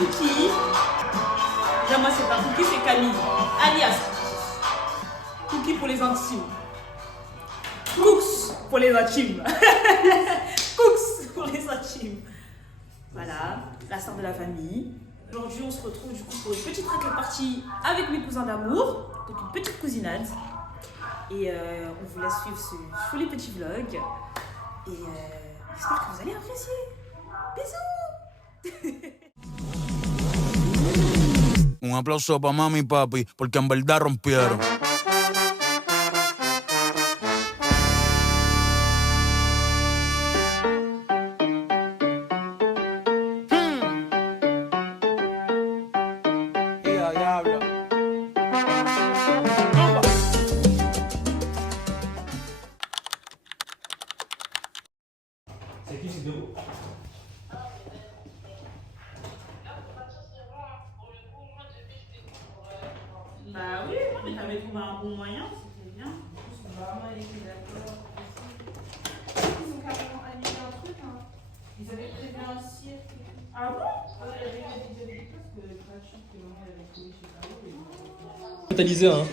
Cookie. Déjà, moi, c'est pas Cookie, c'est Camille. Alias Cookie pour les intimes. Cooks pour les intimes. Cooks pour les intimes. Voilà, la star de la famille. Aujourd'hui, on se retrouve du coup pour une petite raclette partie avec mes cousins d'amour. Donc une petite cousinade. Et on vous laisse suivre ce joli petit vlog. Et j'espère que vous allez apprécier. Bisous. Un aplauso para mami y papi, porque en verdad rompieron. C'est qui ces deux? Bah oui, mais t'avais trouvé un bon moyen, c'était bien. En plus, maman elle était d'accord. Ils ont carrément annulé un truc. Hein. Ils avaient prévu un cirque. Ah bon? Ouais, il y avait des places que gratuites que maman avait trouvé chez Palo. Totalisé, hein.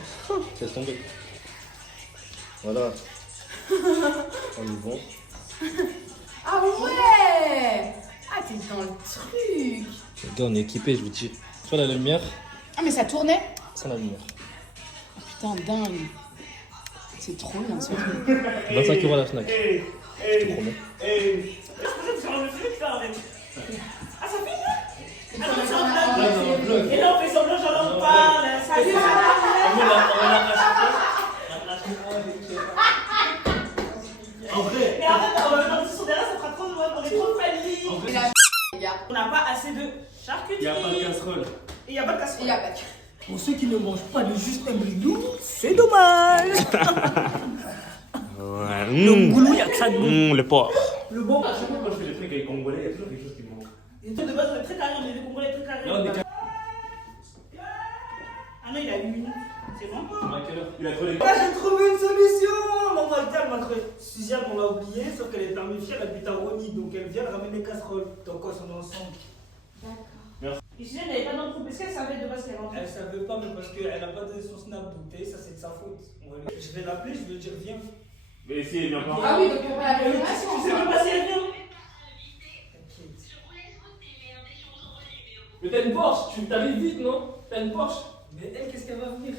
Laisse tomber. Voilà. On est bon. Ah ouais. Ah, t'es dans le truc. Les gars, on est équipés, je vous dis. Tu vois la lumière? Ah, mais ça tournait. Sans la lumière. Putain, dingue. C'est trop bien ce truc. 25 € à la Fnac. Je te promets. Je pensais que tu le truc là avec. Ah, ça fait ça? Et là, on fait semblant, j'en parle. Ça fait ça. En vrai. Mais arrête, on va mettre son derrière, ça fera trop de moi, on est trop famille. On n'a pas assez de charcuterie. Il n'y a pas de casserole. Et il n'y a pas de casserole. Il y a pas de... Pour ceux qui ne mangent pas de Justin Bridou, c'est dommage. Ouais. Le goulou, il n'y a que ça de bon. Le porc. Le bon. À chaque fois quand je fais des trucs avec Congolais, il y a toujours quelque chose qui me manque. Et toi, de base, on est très carré, on est des Congolais très carrés. Là, on est carré. Ah non, il a 8 minutes. C'est bon? À quelle heure? Il a trouvé les. Ah, j'ai trouvé une solution. Maman, elle m'a trouvé. Suzanne, on l'a oublié, sauf qu'elle est permifiée, elle habite à Rony, donc elle vient ramener des casseroles. Donc, quoi, on est ensemble. D'accord. Et Suzanne, elle n'avait pas dans le groupe. Est-ce qu'elle savait de base qu'elle rentrait? Elle savait pas, mais parce qu'elle n'a pas donné son snap douté, ça c'est de sa faute. Je vais l'appeler, je vais lui dire viens. Mais si, il vient pas. Ah oui, donc on va la Tu confirmation. sais même pas si elle vient. T'inquiète. Mais t'as une Porsche, tu t'arrives vite, non? T'as une Porsche? Mais elle, qu'est-ce qu'elle va venir?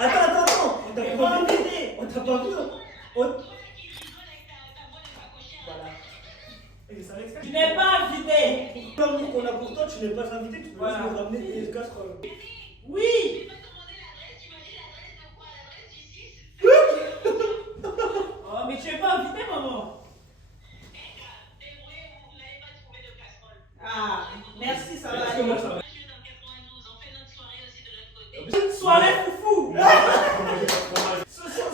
Attends, on t'a pas invité. On t'a pas vu. Voilà. Et ça l'explique. Tu n'es pas invité. L'amour qu'on a pour toi, tu n'es pas invité, tu peux Voilà. juste me ramener des casseroles. Oui. Oh, mais tu n'es pas invité, maman. Ah, merci, ça va Est-ce que moi, aller. ça va? Soirée foufou.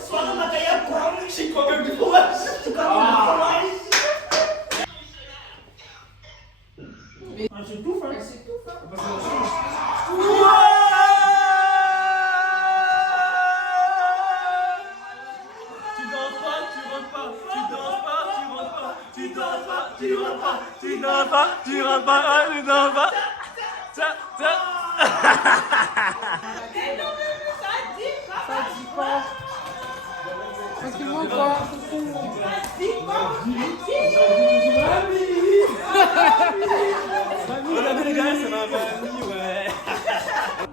Soirée Makaya quoi? J'ai quoi même du fromage? C'est quoi du fromage? Ah, je touffe, hein. C'est tout, hein. Tu danses pas, tu rentres pas. Tu danses pas, tu rentres pas. Tu danses pas, tu rentres pas. Tu danses pas, tu rentres pas. Tu danses pas. Tiens, tiens. Ça dit quoi? Tranquillement quoi?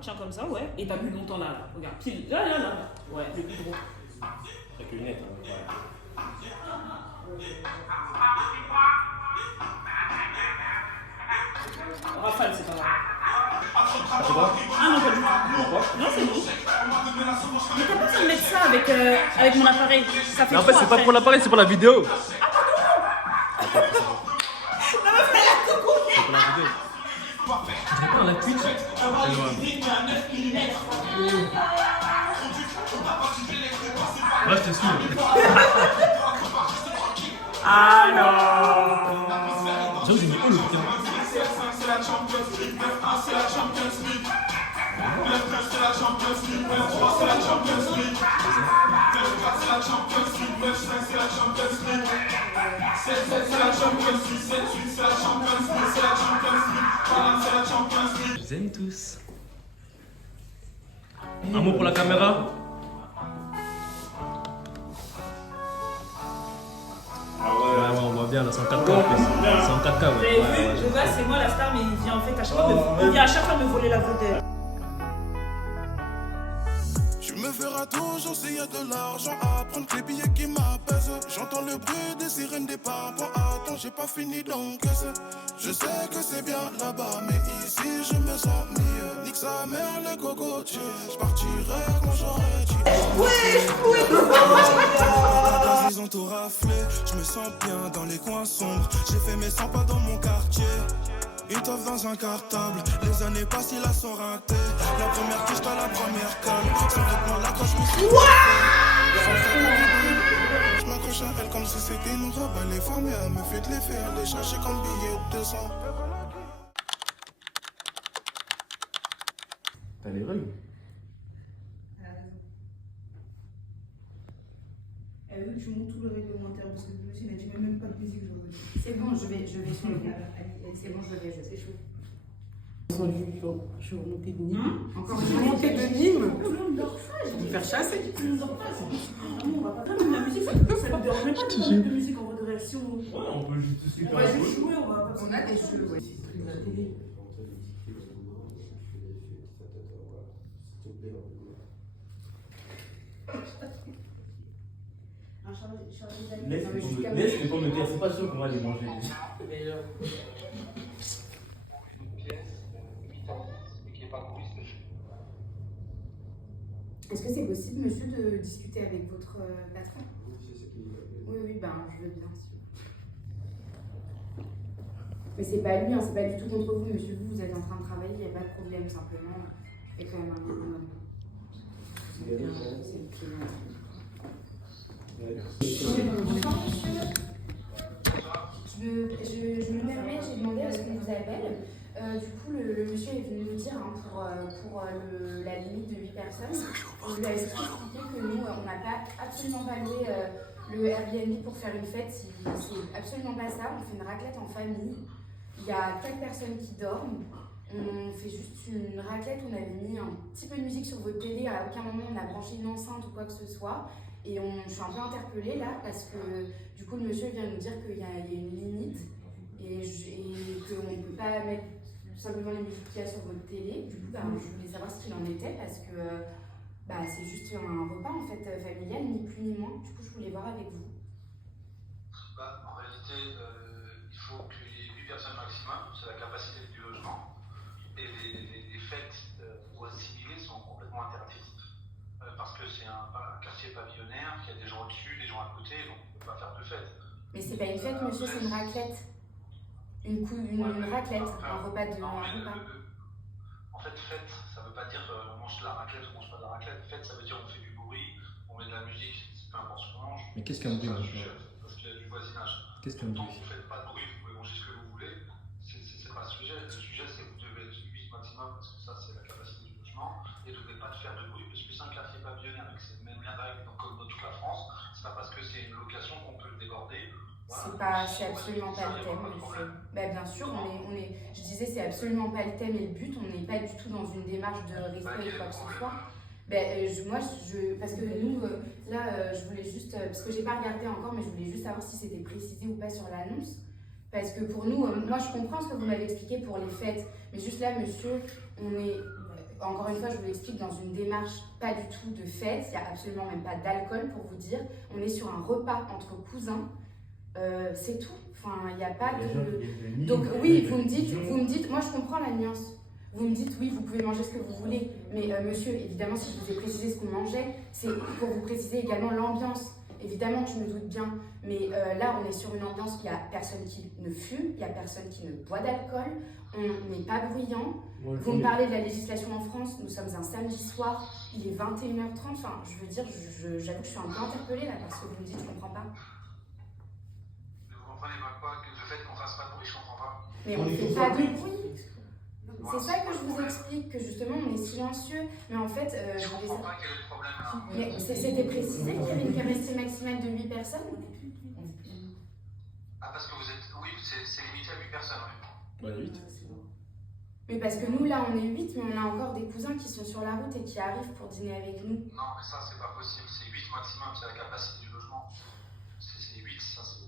Tiens comme ça, ouais. Et t'as bu longtemps là. Regarde, pile. Là. Ouais, le plus gros. Avec les lunettes, ouais. Rafale, c'est pas grave. Ah, c'est bon? Ah non, pas du tout. Non, c'est bon. Mais t'as pas besoin de mettre ça avec mon appareil. Ça fait Mais en fait, trop c'est pas après. pour l'appareil, c'est pour la vidéo. La meuf, elle a tout coupé. C'est pour la vidéo. Ah, la Twitch. Là, je te suis. Ah non. J'avoue, j'ai mis où le putain? Je vous aime tous. Un mot pour la caméra. Ouais, on voit bien là, c'est en 4K en plus. C'est en 4K, Vous ouais. avez vu, le gars, c'est moi la star, mais il vient en fait à chaque fois il vient à chaque fois me voler la vedette. Tu me verras toujours s'il y a de l'argent à prendre les billets qui m'apaisent. J'entends le bruit des sirènes des parents. Attends, j'ai pas fini d'encaisser. Je sais que c'est bien là-bas, mais ici je me sens mieux. Nique sa mère les cocotiers. Je partirai quand j'aurai dit. Ils ont tout raflé. Je me sens bien dans les coins sombres. J'ai fait mes 100 pas dans mon quartier. Une toffe dans un cartable, les années passent, il a son raté. La première quiche à la première calme. Son rythme l'accroche, je me suis je m'accroche à elle comme si c'était une robe. Elle est formée, elle me fait de les faire, les chercher comme billet de 200. T'as les rues. Elle veut que tu montes tout le réglementaire parce que le monsieur n'a dit même pas de musique aujourd'hui. C'est bon, je vais sur le gars. C'est bon, je vais, c'est chaud. Je suis remontée de Nîmes. Encore Je suis une remontée de Nîmes. Tout le dort pas. Je vais me faire chasser. Tout le dort pas. On va pas même la musique, ça ne dérange même pas de mettre de musique en mode réaction. Ouais, on peut juste discuter. On va juste jouer, on va pas. On a des jeux, ouais. La télé. Laisse les pommes de terre, c'est pas sûr qu'on va les manger. Est-ce que c'est possible, monsieur, de discuter avec votre patron? Oui, ben, je veux bien sûr. Mais c'est pas lui, hein, c'est pas du tout contre vous, monsieur. Vous êtes en train de travailler, il n'y a pas de problème, simplement. Je fais quand même un minimum. C'est le client. Je me permets, j'ai demandé à ce qu'on vous appelle. Du coup, le monsieur est venu nous dire pour la limite de 8 personnes. On lui a expliqué que nous, on n'a absolument pas loué le Airbnb pour faire une fête. C'est absolument pas ça. On fait une raclette en famille. Il y a 4 personnes qui dorment. On fait juste une raclette. On avait mis un petit peu de musique sur votre télé. À aucun moment, on a branché une enceinte ou quoi que ce soit. Et je suis un peu interpellée là parce que du coup, le monsieur vient nous dire qu'il y a une limite et qu'on ne peut pas mettre simplement les musiques qu'il y a sur votre télé. Du coup, je voulais savoir ce qu'il en était parce que c'est juste un repas en fait familial, ni plus ni moins. Du coup, je voulais voir avec vous. En réalité, il faut qu'il y ait 8 personnes maximum, c'est la capacité du logement. Et les fêtes ou assimilées sont complètement interdites. Parce que c'est un quartier pavillonnaire, qu'il y a des gens au-dessus, des gens à côté, donc on ne peut pas faire de fête. Mais c'est pas une fête, monsieur, c'est une raclette. Une raclette, un repas de. En fait, fête, ça veut pas dire on mange de la raclette ou on mange pas de la raclette. Fête, ça veut dire on fait du bruit, on met de la musique, peu importe ce qu'on mange. Mais qu'est-ce qu'un bruit? Parce qu'il y a du voisinage. Qu'est-ce qu'un Tant bruit? que vous ne faites pas de bruit, vous pouvez manger ce que vous voulez. C'est pas le sujet. Le sujet, c'est que vous devez être 8 maximum, parce que ça, c'est la capacité du logement. Et vous ne devez pas faire de bruit, parce que c'est un quartier pavillonnaire avec ces mêmes règles comme dans toute la France. C'est pas parce que c'est une location qu'on peut le déborder. Voilà. C'est absolument pas le thème, monsieur. Bien sûr, je disais, c'est absolument pas le thème et le but. On n'est pas du tout dans une démarche de respect ou quoi que ce soit. Parce que nous, là, je voulais juste, parce que j'ai pas regardé encore, mais je voulais juste savoir si c'était précisé ou pas sur l'annonce. Parce que pour nous, moi je comprends ce que vous m'avez expliqué pour les fêtes, mais juste là, monsieur, on est, encore une fois, je vous l'explique, dans une démarche pas du tout de fête, il n'y a absolument même pas d'alcool pour vous dire, on est sur un repas entre cousins. C'est tout. Enfin, il n'y a pas de. Donc oui, vous me dites, moi je comprends la nuance. Vous me dites oui, vous pouvez manger ce que vous voulez, mais monsieur, évidemment, si je vous ai précisé ce qu'on mangeait, c'est pour vous préciser également l'ambiance. Évidemment que je me doute bien, mais là, on est sur une ambiance où il n'y a personne qui ne fume, il n'y a personne qui ne boit d'alcool, on n'est pas bruyant. Vous me parlez de la législation en France, nous sommes un samedi soir, il est 21h30, enfin, je veux dire, j'avoue que je suis un peu interpellée là, parce que vous me dites, je ne comprends pas. Vous comprenez pas quoi? Que le fait qu'on fasse pas de bruit, je comprends pas. Mais on ne fait pas de bruit. C'est ça que je vous explique, que justement on est silencieux. Mais en fait, Je comprends pas quel est le problème là. mais c'était précisé qu'il y avait une capacité maximale de 8 personnes. Ah, parce que vous êtes. Oui, c'est limité à 8 personnes, oui. Ouais, 8. Mais parce que nous là on est 8, mais on a encore des cousins qui sont sur la route et qui arrivent pour dîner avec nous. Non, mais ça, c'est pas possible. C'est 8 maximum, c'est la capacité du logement. C'est 8, ça, c'est.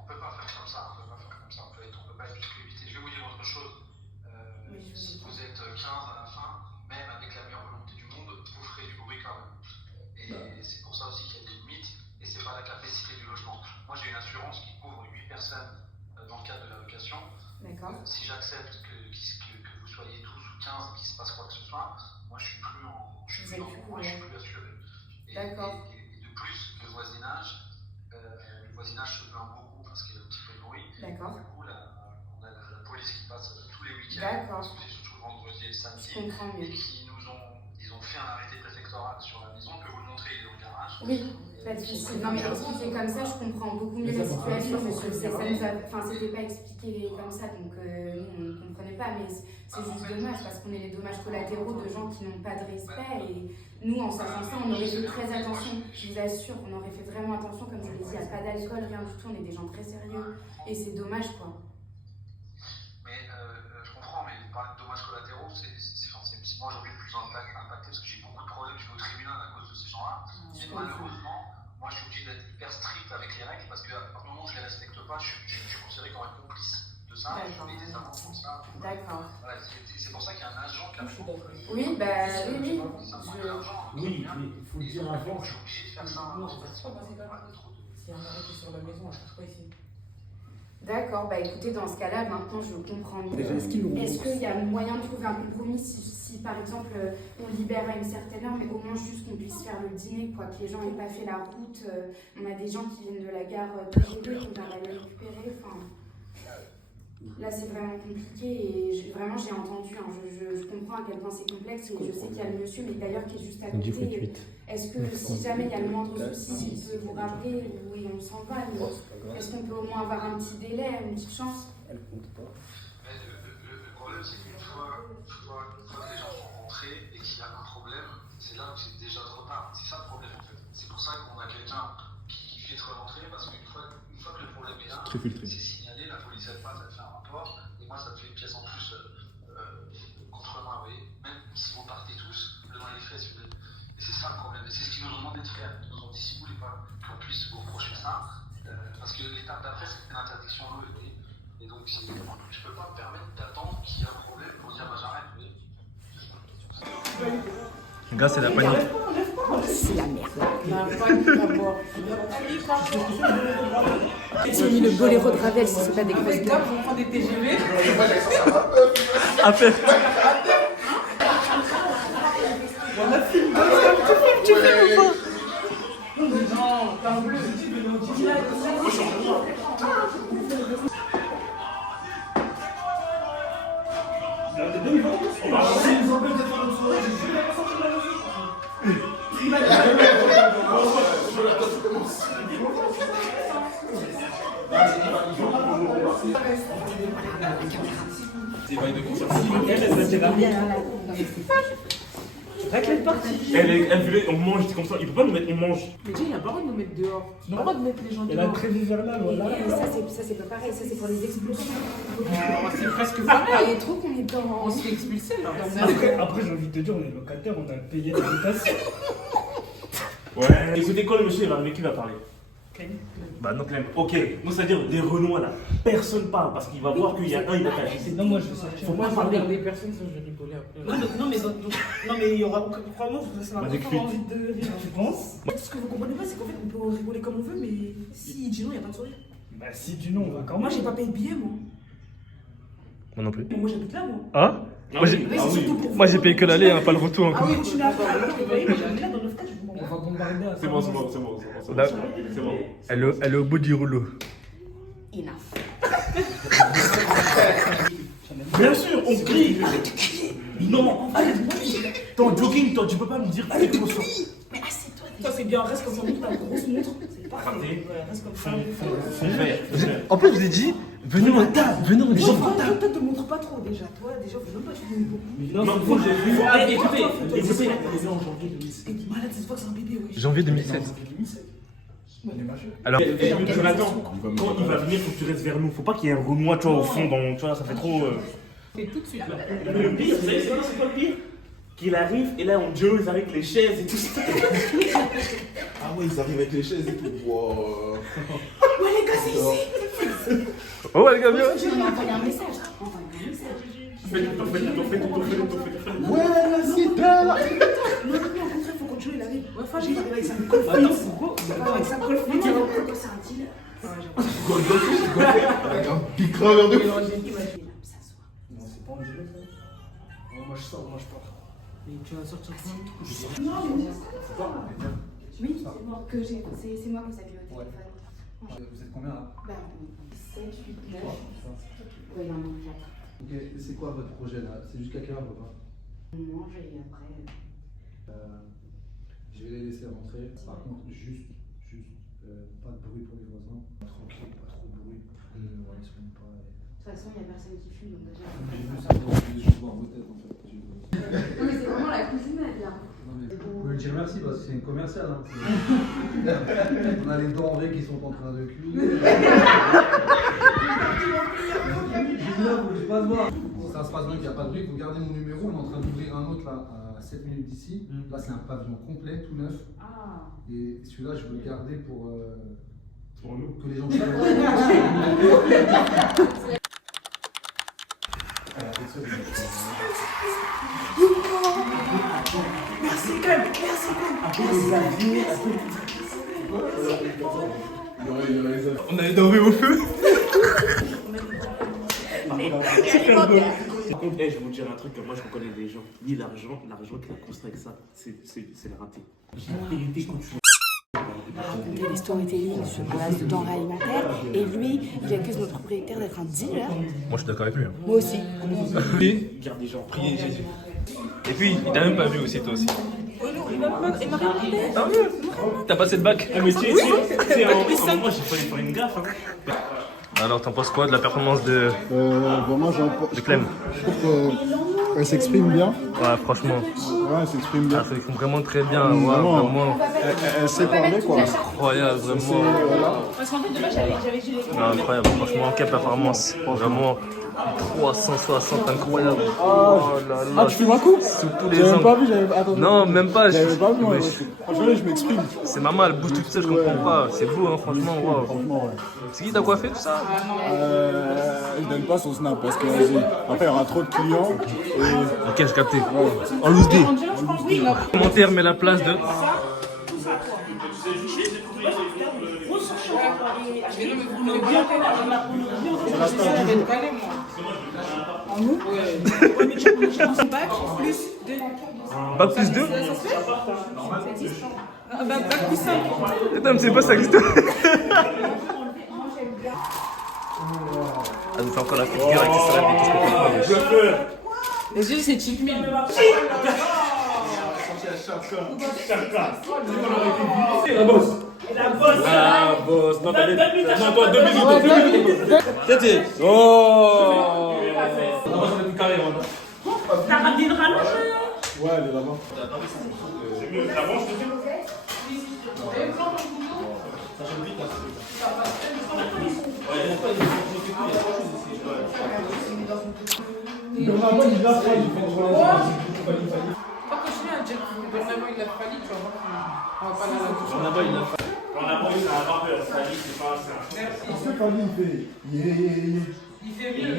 On peut pas faire comme ça, on peut pas faire comme ça. On peut pas être plus que 8. Et je vais vous dire autre chose. Si vous êtes 15 à la fin, même avec la meilleure volonté du monde, vous ferez du bruit quand même. Et c'est pour ça aussi qu'il y a des limites, et c'est pas la capacité du logement. Moi, j'ai une assurance qui couvre 8 personnes dans le cadre de la location. D'accord. Si j'accepte que vous soyez tous ou 15 et qu'il se passe quoi que ce soit, moi je suis plus assuré. D'accord. Et de plus, le voisinage se plaint beaucoup parce qu'il y a un petit peu de bruit. D'accord. Du coup, on a la police qui passe tous les week-ends, D'accord. surtout le vendredi et le samedi, Je comprends mieux. et qui ils ont fait un arrêté préfectoral sur la maison, que vous le montrez, il est au garage. Oui, pas de souci. Non, mais expliqué comme ça, je comprends beaucoup mieux la situation, monsieur. C'était pas expliqué comme ça, donc nous, on ne comprenait pas. Mais c'est juste dommage, parce qu'on est les dommages collatéraux de gens qui n'ont pas de respect. Et nous, en sachant ça, on aurait fait très attention. Je vous assure, on aurait fait vraiment attention. Comme je l'ai dit, il n'y a pas d'alcool, rien du tout. On est des gens très sérieux. Et c'est dommage, quoi. Mais je comprends, mais parler de dommages collatéraux, c'est moi aujourd'hui le plus impacté parce que j'ai beaucoup de problèmes, je vais au tribunal à cause de ces gens-là. Mais malheureusement, moi je suis obligé d'être hyper strict avec les règles parce qu'à partir du moment où je ne les respecte pas, je suis considéré comme un complice de ça, je mets des amendes pour ça. D'accord. Voilà, c'est pour ça qu'il y a un agent qui a fait beaucoup. Oui, bah oui. Oui, mais il faut le dire avant. Je suis obligé de faire ça. C'est un arrêté sur la maison, je pense pas ici. D'accord, bah écoutez, dans ce cas-là, maintenant je comprends mieux. Déjà, est-ce qu'il y a moyen de trouver un compromis si par exemple on libère à une certaine heure, mais au moins juste qu'on puisse faire le dîner, quoi, que les gens n'aient pas fait la route. On a des gens qui viennent de la gare TGV, qu'on va les récupérer. Enfin, là c'est vraiment compliqué et vraiment j'ai entendu, hein, je comprends à quel point c'est complexe et je sais qu'il y a le monsieur, mais d'ailleurs qui est juste à côté. Est-ce que si jamais il y a le moindre souci, il peut vous rappeler, oui on s'en va, mais est-ce qu'on peut au moins avoir un petit délai, une petite chance? Mais le problème, c'est qu'une fois que les gens sont rentrés et qu'il y a un problème, c'est là où c'est déjà trop tard. C'est ça le problème en fait. C'est pour ça qu'on a quelqu'un qui filtre l'entrée parce qu'une fois que le problème est là, c'est signalé, la police elle passe, elle fait un rapport et moi ça me fait une pièce en plus contre moi, vous voyez. Même si vous partez tous, devant les faits, si vous voulez. Et c'est ça le problème. Et c'est ce qu'ils nous ont demandé de faire. Ils nous ont dit si vous voulez pas qu'on puisse vous reprocher ça, parce que l'étape d'après c'était l'interdiction de l'eau. Et donc je peux pas me permettre d'attendre qu'il y ait un problème pour dire bah j'arrête. Les gars, c'est la panique. C'est la merde. Ils ont mis le boléro de Ravel, si c'est pas des grosses dames. On prend des TGV. Appelle. On a fait une tu fais ou pas? Non, t'as un bleu. Raclette partie. Elle voulait, on mange, c'est comme ça, il peut pas nous mettre, on mange. Mais déjà, il a pas le droit de nous mettre dehors. Il a pas le droit de mettre les gens Elle a dehors. prévu vers là, voilà. Mais ça c'est pas pareil, ça c'est pour les expulsions. C'est presque pareil. Il est trop qu'on est dans... On se fait expulser là. Après, j'ai envie de te dire, on est locataire, on a payé l'habitation. Ouais. Écoutez, quand le monsieur il va avec qui il va parler? Bah non, Clem. Ok, donc c'est-à-dire des Renois là, personne parle parce qu'il va voir qu'il y a un, il va t'agir. Non, moi je vais sortir. Faut pas Moi, parler. regarder personne, ça je vais rigoler après. Non mais il y aura probablement ça va Bah, des pas cuites. envie de rire, tu penses? Ce que vous comprenez pas, c'est qu'en fait on peut rigoler comme on veut, mais si il dit non, il n'y a pas de sourire. Bah si du non, on va quand Moi même. j'ai pas payé de billet, moi. Moi non plus. Moi j'habite là, moi. Hein? Moi j'ai payé que l'aller, hein, pas le retour Ah encore. oui, tu n'as pas payé, moi j'habite là dans 9 cas, je vous On va bombarder à C'est bon, c'est bon, c'est bon, c'est bon. C'est bon. Elle est au bout du rouleau. Enough. Bien sûr, on crie. Non, ton jogging, toi, tu peux pas me dire que c'est trop sûr. Mais assieds-toi, toi c'est bien, reste comme ça, montre ta grosse montre. C'est parfait. Parfait. Ouais, reste comme ça. Fais faire. En plus, je vous ai dit, Venez, on tape. Venez, on Toi, tape. toi, te montre pas trop déjà. Toi, déjà, faut même pas te donner beaucoup. Non, faut que j'ai vu. Ah, écoutez. Écoutez. En janvier 2007. Malade, ça se voit que c'est un bébé, oui. Janvier 2007. Alors, Jonathan, quand il va venir, faut que tu restes vers nous. Faut pas qu'il y ait un Renoir, tu vois, au fond, tu vois, ça fait trop. C'est tout de suite. Le pire, vous savez, c'est quoi le pire? Qu'il arrive et là on joue avec les chaises et tout ça. Ah ouais, ils arrivent avec les chaises et tout. Wow. Ouais, les gars, c'est ici. oh ouais les gars, viens. On a envoyé un message. Fais tout. Ouais, là, c'est là. Non, au contraire, faut qu'on joue, il arrive. Ouais, enfin, j'arrive avec sa colle. Attends, pourquoi? Avec sa colle. Non, non, c'est un deal. Avec un piqueur de. Non, c'est pas un jeu, ça. Moi, je sors, moi, je pars. Mais tu vas sortir quand? Non, mais oui, c'est moi que j'ai. C'est moi que ça vu au téléphone. Vous êtes combien là? Bah, 7, 8, 9. Ouais, il en manque 4. Ok, et c'est quoi votre projet là? C'est jusqu'à quelle heure le repas? On mange et après. Je vais les laisser rentrer. Par contre, juste, pas de bruit pour les voisins. Tranquille, pas trop de bruit pour que ouais, ils se plaignent pas. De toute façon, il n'y a personne qui fume, donc déjà. J'ai vu ça, je voulais juste voir vos têtes en fait. Non, mais c'est vraiment la cuisinade là. Vous pouvez le dire merci parce que c'est une commerciale. Hein. On a les denrées qui sont en train de cuire. Si ça se passe bien qu'il n'y a pas de bruit, vous gardez mon numéro. On est en train d'ouvrir un autre là à 7 minutes d'ici. Là, c'est un pavillon complet, tout neuf. Ah. Et celui-là, je veux le garder pour nous. que les gens puissent. Merci, Clem. On a les denrées au feu. Par contre, je vais vous dire un truc, moi je reconnais des gens. Lui, l'argent qu'il a construit avec ça, c'est la raté. La vérité, quand tu raconter des storytelling sur base de denrées alimentaires et lui, il accuse notre propriétaire d'être un dealer. Moi je suis d'accord avec lui. Hein. Moi aussi. Et priez Jésus. Et puis, il t'a même pas vu aussi, toi aussi. Il m'a répondu. Ah ouais. T'as passé le bac? Ah mais tu sais, moi j'ai fallu faire une gaffe. Hein. Alors, t'en penses quoi de la performance de Clem? Je trouve qu'elle s'exprime bien. Ouais, franchement. Ouais, elle s'exprime bien. Elle s'exprime vraiment très bien. Ouais, vraiment. Elle sait parler quoi. Incroyable, vraiment. Parce qu'en fait, de base, j'avais dit les. Incroyable, franchement, quelle performance. Vraiment. 360, incroyable. Oh là là. Ah, tu fais ma coupe? Sous tous les J'avais angles. pas vu, attends. Non, même pas. J'avais pas vu, moi. Mais Franchement, je m'exprime. c'est maman, elle bouge toute seule, je comprends pas. C'est beau, hein, franchement. Wow. Franchement, ouais. C'est qui t'a coiffé tout ça? Je donne pas son snap parce que vas-y. Après, il y aura trop de clients. Ok, j'ai capté. En loose day. Commentaire, met la place de. En nous? Ouais, mais tu as bac plus 2. Bac plus 2? Ça se fait? Ça existe? Bac plus 5. Attends, mais c'est pas ça existe. Ah, c'est encore la petite gueule avec qui se lève et tout ce qu'on fait pas. Les yeux, c'est cheap meal. La bosse. La bosse. Non, mais non, toi, 2 minutes. Tete. Oh. T'as ramené une rallonge? Ouais, elle est là-bas. C'est mieux, la branche, je Pas continuer à dire que Bernabo il a fallu, tu vas voir qu'on va pas aller à la touche. Bernabo il a fallu. Bernabo il a pas peur, ça dit c'est pas ça. Parce que quand il fait Il fait mieux.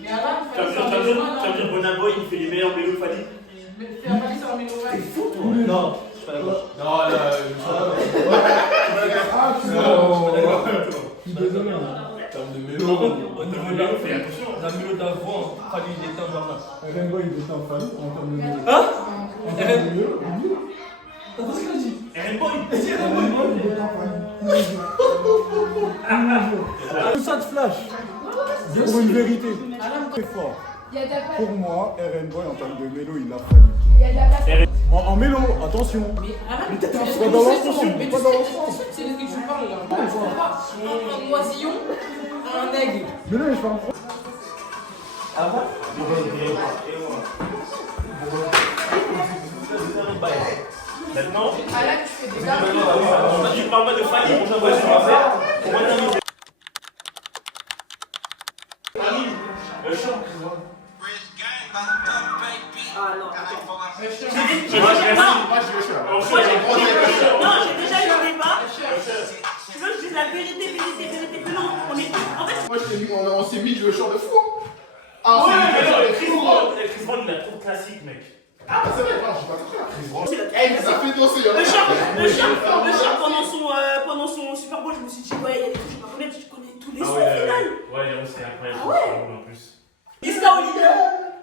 Mais avant, il fallait faire des mains. Ça veut dire Bernabo il fait les meilleurs mélos Fali. Faire un pali sur la mélo. Non. Non, là. Ah, tu vois. Je suis désolé. Au niveau de la fais attention. La mélo d'avant, Fali il était en jardin. Rengo, il était en famille en termes de mélo. Hein? En termes de mélo, oui. Attends, ce qu'il a dit. Tout ça de flash. Pour une vérité. Très fort. Pour moi, RN Boy en termes de mélo, il a fallu. Il y a de la place. En mélo, attention. Mais t'es Pas dans l'ensemble. Mais Pas tu dans sais l'ensemble. de ce que tu parles là. Un oisillon, Un aigle. Mais non, je parle en français. Maintenant, Ah là, tu fais déjà. tu parles pas de famille, on va faire. Le chant. Ah non, j'ai déjà eu un débat. Tu veux que je dise la vérité, que non, on est tous. En fait, Moi, on s'est mis le chant de fou. Ah, Ouais, c'est mais non, le Chris Brown, il a trop de classique, mec. Ah, c'est vrai, non, j'ai pas compris. Chris Brown. Eh, ça fait danser. le char pendant son Super Bowl, je me suis dit, ouais, il y a des trucs, je sais pas connaître, tu connais tous les sons au final. Ouais, c'est incroyable. Ah ouais. En plus. Niska Olivier.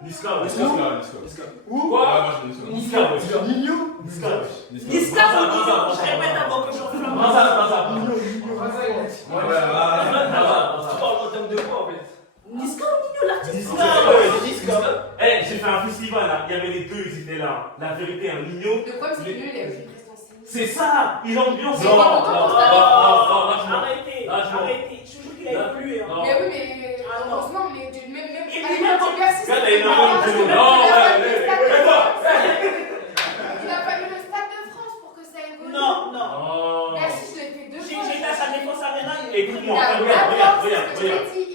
Niska. Où? Quoi? Niska. Nino? Niska. Niska Olivier. Je répète avant que j'en flamme. Tu parles en termes de quoi en fait? Niska Olivier, l'artiste. Niska. Eh, j'ai fait un festival là, il y avait les deux, ils étaient là. La vérité, un Nino. Le problème, c'est que lui, il a pris une prestance. C'est ça, il ambiance. Non, Arrêtez. Je te jure qu'il a plu. Mais oui, mais heureusement, même Il a fallu le Stade de France pour que ça évolue. Non. Merci, je l'ai fait 2 fois. J'ai été à sa défense arena. Écoute-moi, regarde. Il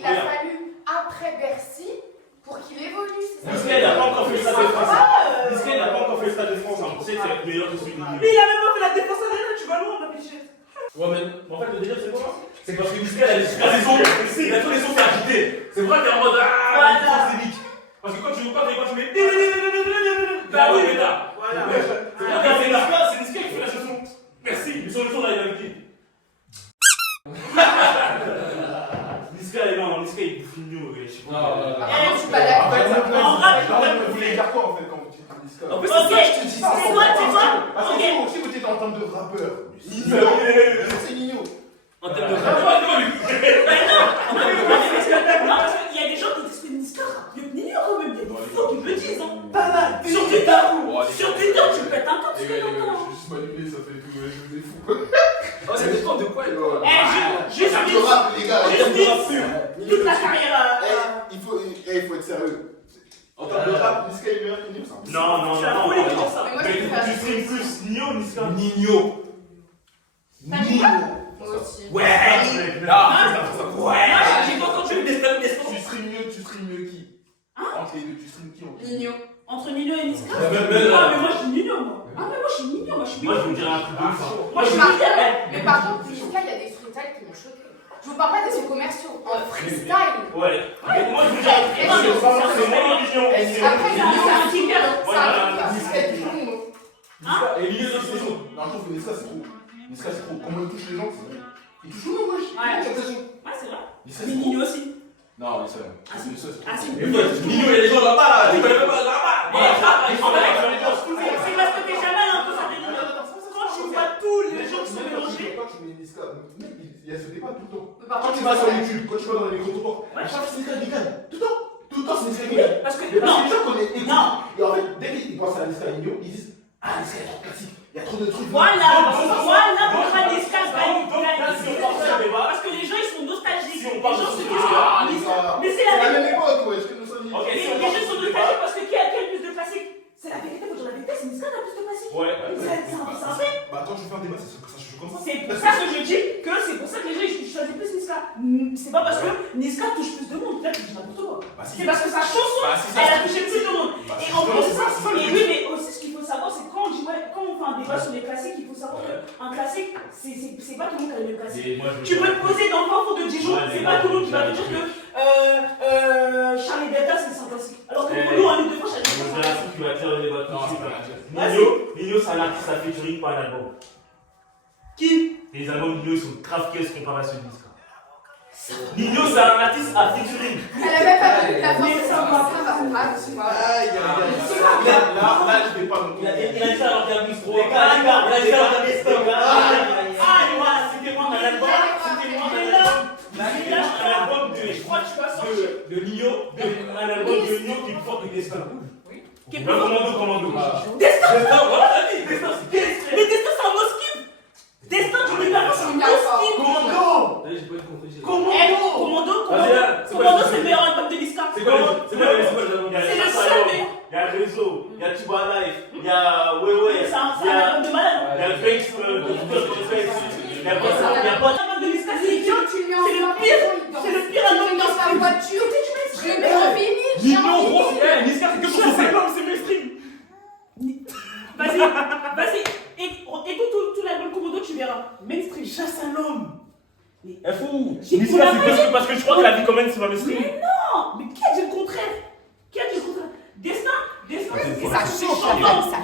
a fallu après Bercy pour qu'il évolue. Niska, il n'a pas encore fait le Stade de France. Niska, il n'a pas encore fait le Stade de France. On sait que c'est meilleur que celui de Nino. Mais il a même pas fait la défense arena, tu vas loin, ma bichette. Ouais, mais en fait, le délire, c'est quoi? C'est parce que Niska, il a les super sons. Il a tous les sons qui agités. C'est vrai qu'il est en mode. Ah, c'est nique. Parce que quand tu mets. Bah oui, mais là. Voilà. C'est Niska qui fait la chanson. Merci. Mais sur le son, là, il a qui? Niska, il bouffe Nino, je sais pas. Je suis pas d'accord. Vous voulez dire quoi en fait quand vous dites Niska? En plus, Ok, c'est quoi? Parce que Ok. si vous dites en termes de rappeur, c'est Nino. En termes de rappeur, Mais non, parce qu'il y a des gens qui disent que Niska rappe mieux que Nino, quand même. Il y a des faux qui me le disent, hein. Pas mal. Sur Twitter, tu pètes un temps, tu peux l'entendre. Je suis juste manipulé, ça fait tout, je vous ai fou. Ça dépend de quoi. Juste Le rap, les gars, toute la carrière. il faut être sérieux. En termes de rap, Niska est meilleur que Nino, ça. Non. C'est la folie de dire ça. Mais moi, Mais je tu stream plus Nino ou Niska? Nino. Moi aussi. Ouais. J'ai pas entendu des Tu stream mieux qui? Entre les deux, tu stream qui en plus? Nino. entre Nino et Niska. Mais moi je suis Nino, moi. Moi je suis Nino, moi je suis Moi, je Nino. vous dirais un truc de ouf. Moi je suis Nino. Mais par contre, Niska, il y a des freestyles qui m'ont choqué. Je vous parle pas des sons commerciaux. En freestyle. Ouais. Moi, je vous dirais un truc. C'est mon religion. Après, C'est un kicker. Niska est du bon. Et Nino, c'est chaud. Non, je trouve que Niska, c'est trop. Niska, c'est trop. Comment il touche les gens, c'est vrai. Il touche tout le monde, wesh. Ouais, c'est vrai. Niska, Mais c'est Nino trop. aussi. Non, Niska, non. Niska, c'est trop. Ah si. Nino, il y a des gens là-bas, là. Tu connais même pas là-bas. C'est parce que t'es jamais un peu ça délire. Quand tu vois tous les gens qui sont mélangés. Quand tu mets Niska, mec, il y a ce débat tout le temps. Mais par Quand contre, tu vas sur YouTube, quand tu vas dans les micro-trottoirs, à chaque fois, c'est Niska qui gagne. Tout le temps. Tout le temps, c'est Niska qui gagne. Parce que Mais parce que non. les gens connaissent, écoutent. Non. Et en fait, dès qu'ils pensent à Niska et Nino, ils disent ah, Niska est trop classique. Il y a trop de trucs. Voilà pourquoi Niska gagne. Parce que les gens ils sont nostalgiques. Les gens se disent que Niska. Mais c'est la même vérité. époque, wesh, que nous sommes. Les gens sont nostalgiques parce que qui a le plus de classiques? C'est la vérité, faut dire la vérité, c'est Niska qui a le plus de classiques. Ouais. C'est un fait. Bah, quand je fais un débat, c'est ça, je joue comme ça. C'est pour ça que je dis que c'est pour ça que les gens ils choisissent plus Niska. C'est pas parce que Niska touche plus de monde, peut-être que je dis n'importe quoi. C'est parce que sa chanson, elle a touché plus de monde. Et en plus ça, et oui, mais aussi ce qu'il faut savoir, c'est quand on fait un débat sur les classiques, il faut savoir qu'un classique, c'est pas tout le monde qui a le même classique. Tu peux te poser dans le fond de Dijon, c'est pas tout le monde qui va te dire que Charlie Delta c'est un classique. Alors que pour nous, on est deux fois Charlie Je Delta. vais dire un truc qui va tirer le débat tout de suite. Nino, c'est un artiste à featuring, pas un album. Qui? Les albums Nino sont grave caisse comparé à ceux de Niska. Nino, c'est un artiste à featuring. Elle a même pas connu la force de son contrat. Là, je vais pas non plus. Il a dit ça alors qu'il y a plus trop. Il a dit ça alors qu'il y a plus trop. C'était moi un album. Un album de, je crois que tu vas sortir de Nino, un album de Nino qui est plus fort que Destin. Qui est plus fort. Commando. Destin. Voilà, t'as dit, Destin. Mais Destin c'est un mot skip. Destin tu dis pas c'est un mot skip. Commando. Commando Il y a. Ouais. C'est un Il y a album de malade. il y a le Face, il y a pas. L'album de Niska, c'est Idiot, idiot. tu lui en C'est le pire. C'est le pire album dans sa voiture. Je le mets en vinyle. Dis-non, gros, Niska, c'est que pour Chasse ça. à l'homme, c'est mainstream. Vas-y, écoute tout l'album Komodo, tu verras. Mainstream. Chasse à l'homme. Mais fou. J'ai Niska, pour la c'est parce que je crois que la vie commune, c'est pas mainstream. Mais non. Mais qui a dit le contraire? Destin, Il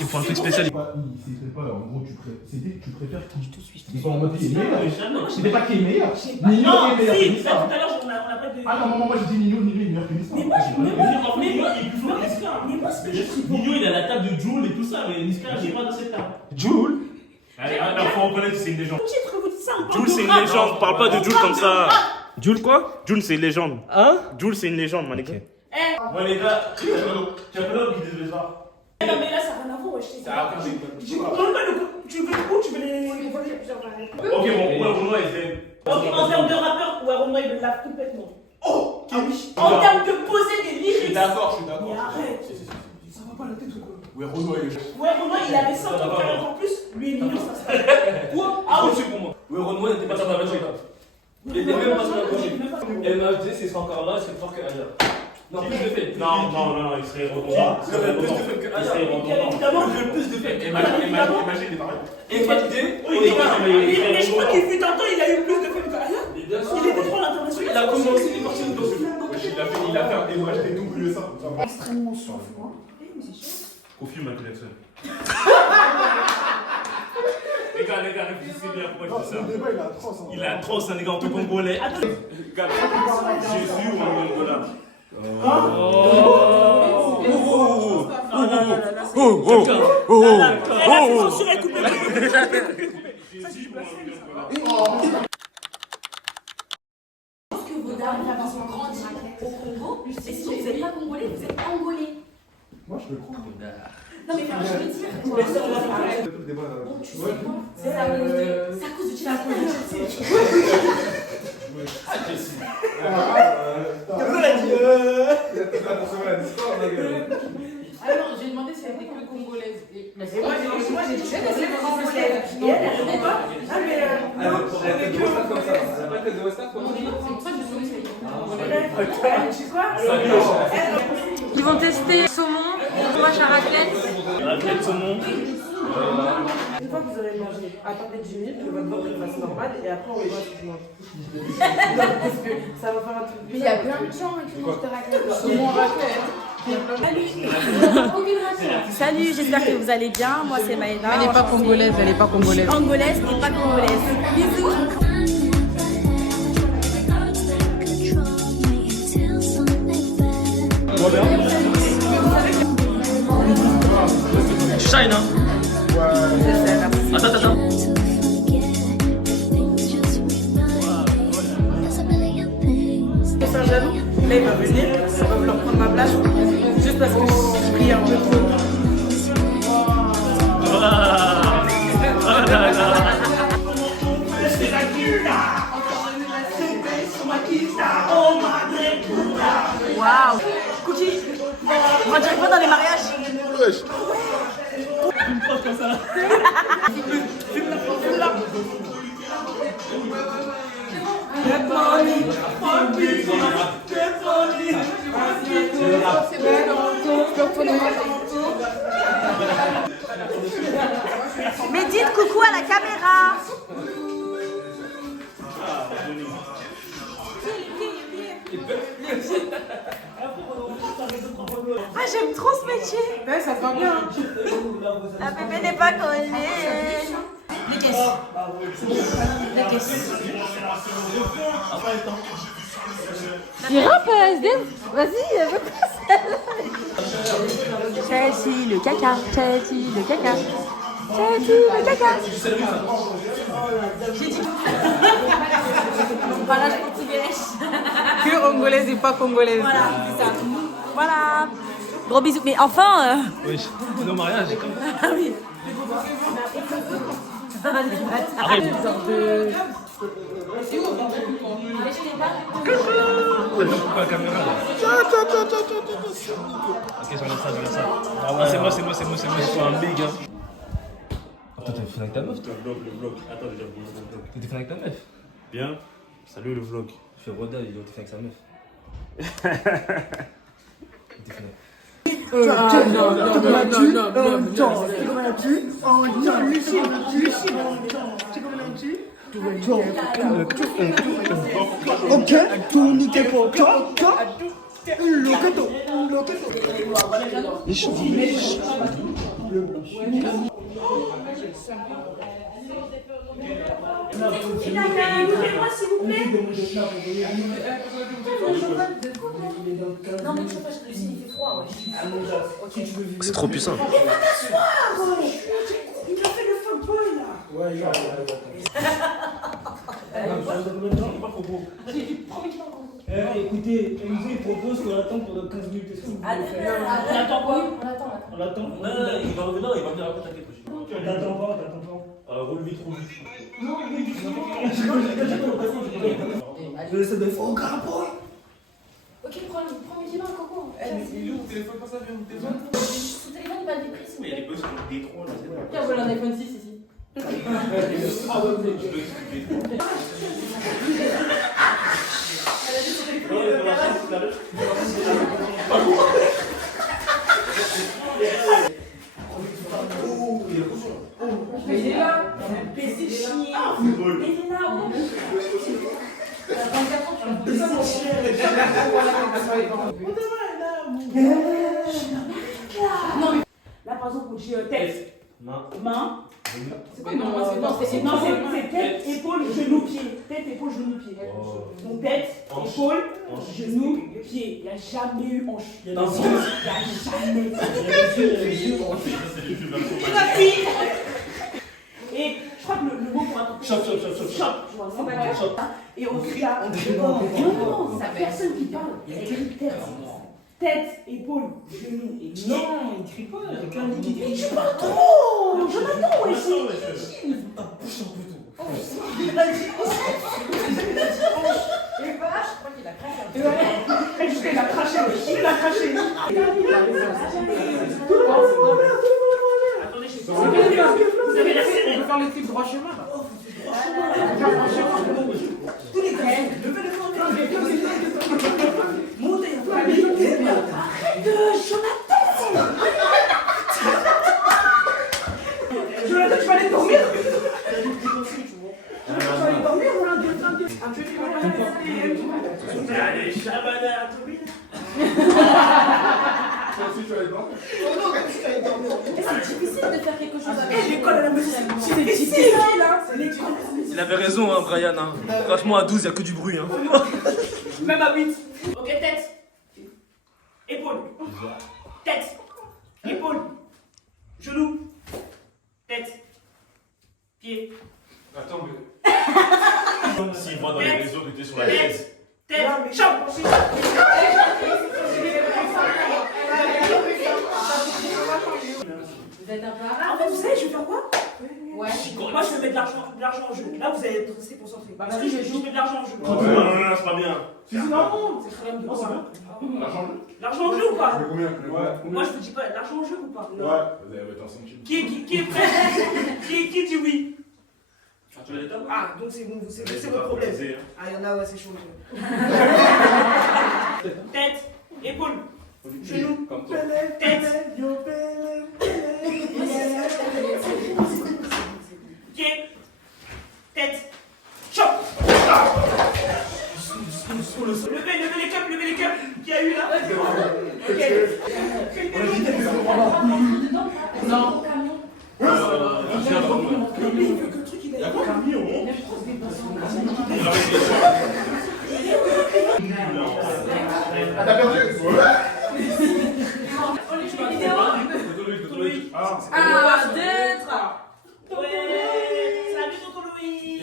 faut un truc spécial. C'est pas, en gros, tu préfères qui c'est pas en mode qui est meilleur. C'était pas qui est meilleur. Nino est meilleur que si, Niska. tout à l'heure, on a pas de. Ah non, moi j'ai dit Nino est meilleur que Niska. Mais moi, Nino, il est à la table de Jul et tout ça, mais Niska, il est pas dans cette table. Jul. Allez, faut reconnaître que c'est une légende. titre que vous dites ça, on parle Jul, de c'est une rap. légende. Parle pas de Jul comme ça. Jules quoi? Jul, c'est une légende. Hein? Jul, c'est une légende, mannequin. Bon, les gars, tu as pas l'homme qui disent ça. Non, mais là, ça n'a rien à voir, wesh. Ça a rien à voir. Tu veux où tu veux les. Ok, bon, Renoir, il fait. Ok, en termes de rappeur, ouais, Renoir, il le lave complètement. Oh, ah oui. En termes de poser des lyrics. Je suis d'accord. Mais arrête. Ça va pas la tête ou quoi? Ouais, Renoir, il est. Ouais, Renoir, il avait 100 ans carré en plus. Lui, il est mignon, ça se passe. Quoi? Ah oui. pour moi. Oui, Renoir n'était pas sur la voiture. Il était même pas sur la voiture. MHD, c'est encore là, c'est fort que Aya. Non, plus de fait. Non, il serait redondant. Il aurait plus de fait que Aya. Évidemment. Il aurait plus de fait. Imagine, il est pareil. MHD, Mais je crois qu'il fut un temps, il a eu plus de films que Aya. bien sûr. Il était trop à l'international. Il a commencé les parties de Il a fait un MHD double ça. Extrêmement sans foi. Confie ma connexion. Les gars, réfléchissez bien pourquoi je dis ça. Le débat, il a atroce. Il est atroce, un gars en tout congolais. Regarde, Jésus ou un Angola. Vos darons ont grandi au Congo, et si vous n'êtes pas congolais, vous êtes angolais. Moi, je le crois. Non, mais enfin, je veux dire, toi, bon, tu sais quoi, c'est à cause de Ah non, j'ai demandé si elle était que congolaise. Et moi, j'ai dit que c'était congolaise. Et elle répond pas. Ah, mais. Elle a fait de Westaf comme ça. Elle a pas fait de Westaf comme ça. C'est pour ça que je me suis dit Tu sais quoi? Ils vont tester saumon, fromage à raclette. Raclette saumon. Une fois que vous aurez mangé, attendez 10 minutes que votre ventre fasse normal et après on voit ce que je mange. Parce que ça va faire un truc. Mais il y a plein de gens qui mangent de raclette. Saumon raclette. Salut, j'espère que vous allez bien. Moi, c'est Maëda. Elle n'est pas congolaise, elle n'est pas congolaise. Je suis angolaise et pas congolaise. Bisous. Shine, hein? Attends. C'est un jaloux. Là, il va venir, on va vouloir prendre ma place juste parce que je prie un peu trop. Waouh. Cookie, on dirait pas dans les mariages. Wesh. Une prof comme ça. Mais dites coucou à la caméra. Ah, j'aime trop ce métier. Ouais, ça te va bien. La bébé n'est pas collée. Les caisses. Les caisses. Il rappe, SDM. Vas-y, veux pas Chelsea, le caca. Chelsea, le caca. Chelsea, le caca. J'ai dit. Voilà, je portugaise. Que angolaise et pas congolaise. Voilà, c'est ça. Voilà. Gros bisous. Mais enfin. Oui, on est au mariage. Ah oui. Arrête. Genre de C'est où on va Pas la caméra là. Ok, j'enlève ça. Ah, c'est moi. Je suis un big. Attends, t'es fait avec ta meuf toi? Le vlog. Attends, déjà, le vlog. T'es fait avec ta meuf? Bien. Salut le vlog. Je fais Roda, il est fait avec sa meuf. T'es fait Ok, tout nickel pour toi. Le gâteau. Ouvrez-moi s'il vous plaît. Non mais tu vois, il fait froid, ouais. C'est trop puissant. Et va t'asseoir. Il a fait le fuckboy là. Ouais, genre. Écoutez, MJ propose qu'on attende pendant 15 minutes. Est-ce que vous voulez faire? On attend quoi? On attend. Non, il va revenir après, t'inquiète. T'attends pas. Relevé trop vite. Je laisse de faux crapaud. Ok, prends mes mains, Coco. Il est où le téléphone? Pas ça, viens, téléphone. Ton téléphone va être pris. Mais il y a des buzz sur le D3 là, c'est pas. Tiens, voilà un iPhone 6 ici. Mais il est là. PC chien. Il est là. Non mais là par exemple on dit tête. Main. C'est quoi c'est tête, épaule, genou, pied. Tête, épaule, genou, pied. Donc tête, épaule, genou, pied. Il n'y a jamais eu hanche. Il n'y a jamais. Et je crois que le mot pour attendre. Choc. Et on dit là. Non, c'est la personne qui parle. Il y a écrit tête. Tête, épaule, genou et pied. Non, il crie pas. Quelqu'un dit qu'il Mais crie. tu parles trop. Jonathan, ouais, c'est. Pousse un peu tout. Il a dit et voilà, je crois qu'il a craché. Il a craché. Il a craché. Attendez, je suis Vous avez la scène, on peut faire le clip droit chemin là. tous les gars, levez le fond. Montez. Arrête, Jonathan. Jonathan, tu vas aller dormir. Tu vas aller dormir ou là? Allez, Shabada, C'est difficile de faire quelque chose avec l'école à la musique. C'est difficile, là. Il avait raison, hein, Brian. Hein. Franchement, à 12, il n'y a que du bruit. Hein. Même à 8. Ok, tête. Épaule. Tête. Épaule. Genou. Tête. Pied. Attends, mais. S'il voit dans les réseaux que t'es sur la tête. Tête. Champ. Vous êtes un peu arabe. En fait, vous savez, je vais faire quoi? Ouais. Moi, je vais mettre de l'argent en jeu. Là, vous allez être resté concentré. Parce que je mets de l'argent en jeu. Non, c'est pas bien. Non, c'est très bien. L'argent en jeu ou pas? Moi, je te dis pas, l'argent en jeu ou pas? Ouais. Vous allez mettre un centime. Qui est prêt? Qui dit oui? Ah, donc c'est bon, c'est votre problème. Ah, il y en a, ouais, c'est chaud. Tête, épaule, genou, tête, pied, tête, choc. Levez les cups, qu'il y a eu là. Non. Il y a quoi? Camion. T'as perdu? Ah, d'être. Salut tonton Louis.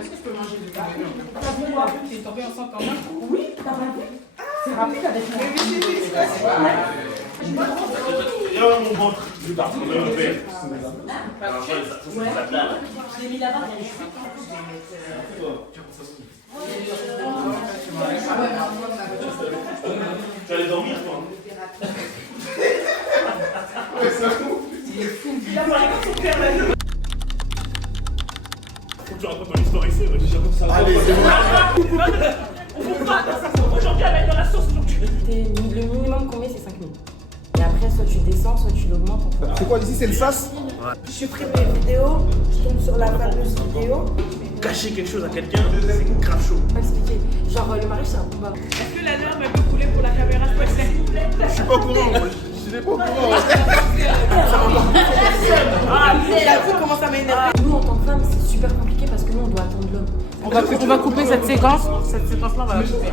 Est-ce que je peux manger du camion? T'as vu moi? T'es tombé enceinte quand même? Oui, t'as pas vu? C'est rapide avec moi. Il y a mon ventre. Je pars pour le père. Je l'ai mis là-bas, il y a les cheveux. Tu allais dormir, toi? Il a parlé comme son père là. Faut que tu racontes ton histoire ici. Allez, c'est bon. On ne pas. Aujourd'hui, elle va être dans la sauce aujourd'hui. Le minimum qu'on met, c'est 5 000. Et après, soit tu descends, soit tu l'augmentes. C'est quoi ici? C'est le sas? Je supprime les vidéos, je tombe sur la fameuse vidéo. Cacher quelque chose à quelqu'un, c'est grave chaud. Pas expliquer. Genre, le mariage, c'est un combat. Est-ce que la norme elle peut couler pour la caméra? Je crois que c'est complète. Je suis pas au courant, moi. Je suis pas au courant. Il a vu comment ça m'énerve. Nous, en tant que femmes, c'est super compliqué parce que nous, on doit attendre l'homme. On va couper cette séquence. Cette séquence-là, on va la couper.